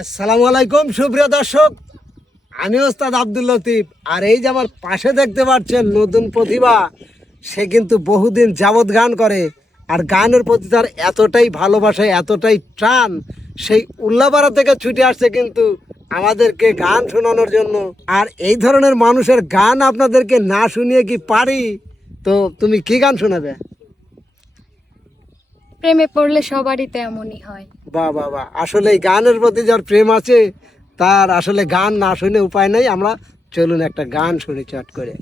আসসালামু আলাইকুম, সুপ্রিয় দর্শক। আমি ওস্তাদ আব্দুল লতিফ, আর এই যে আমার পাশে দেখতে পাচ্ছেন নতুন প্রতিভা, সে কিন্তু বহুদিন যাবৎ গান করে, আর গানের প্রতি তার এতটাই ভালোবাসা, এতটাই টান সেই উল্লাপাড়া থেকে ছুটে আসছে কিন্তু আমাদেরকে গান শোনানোর জন্য। আর এই ধরনের মানুষের গান আপনাদেরকে না শুনিয়ে কি পারি? তো তুমি কি গান শোনাবে? প্রেমে পড়লে সবারই তেমনই হয়। বাহ বাহ বা আসলে গানের প্রতি যার প্রেম আছে, তার আসলে গান না শুনে উপায় নাই। আমরা চলুন একটা গান শুনি চট করে।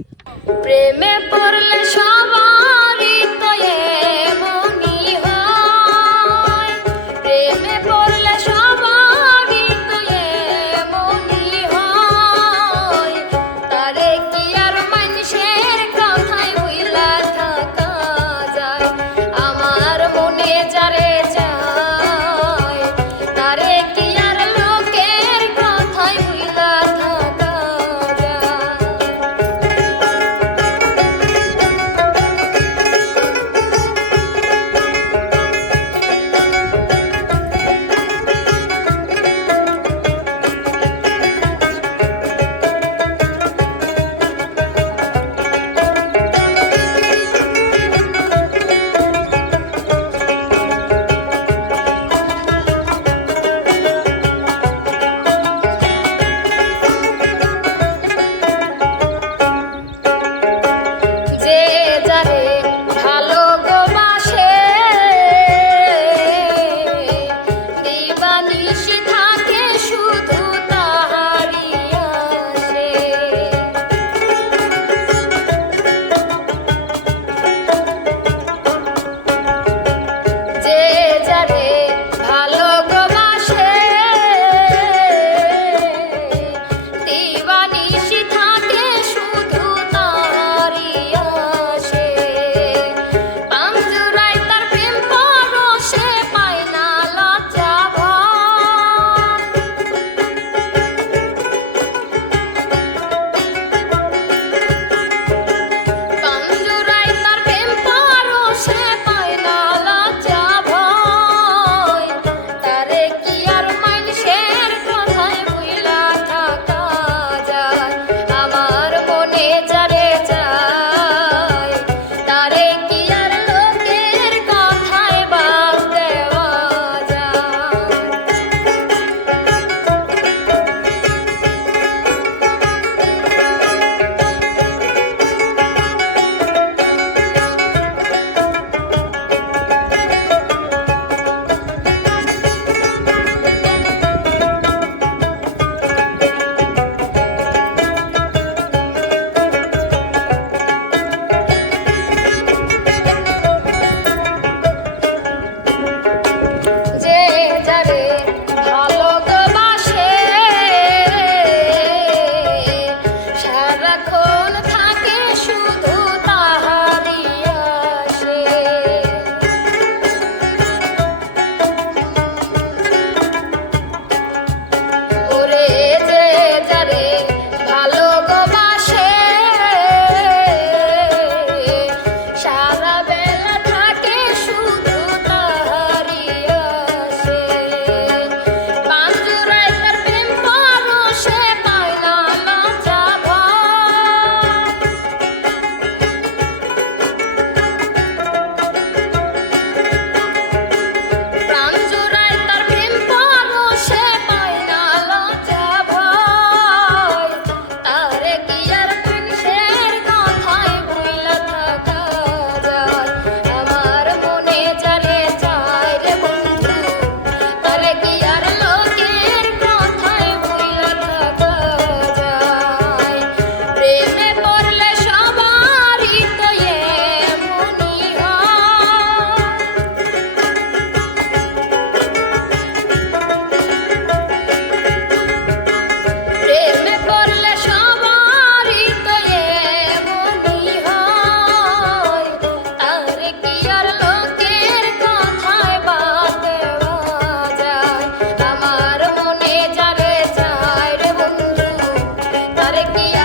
প্রেমে পড়লে সবাই alegria.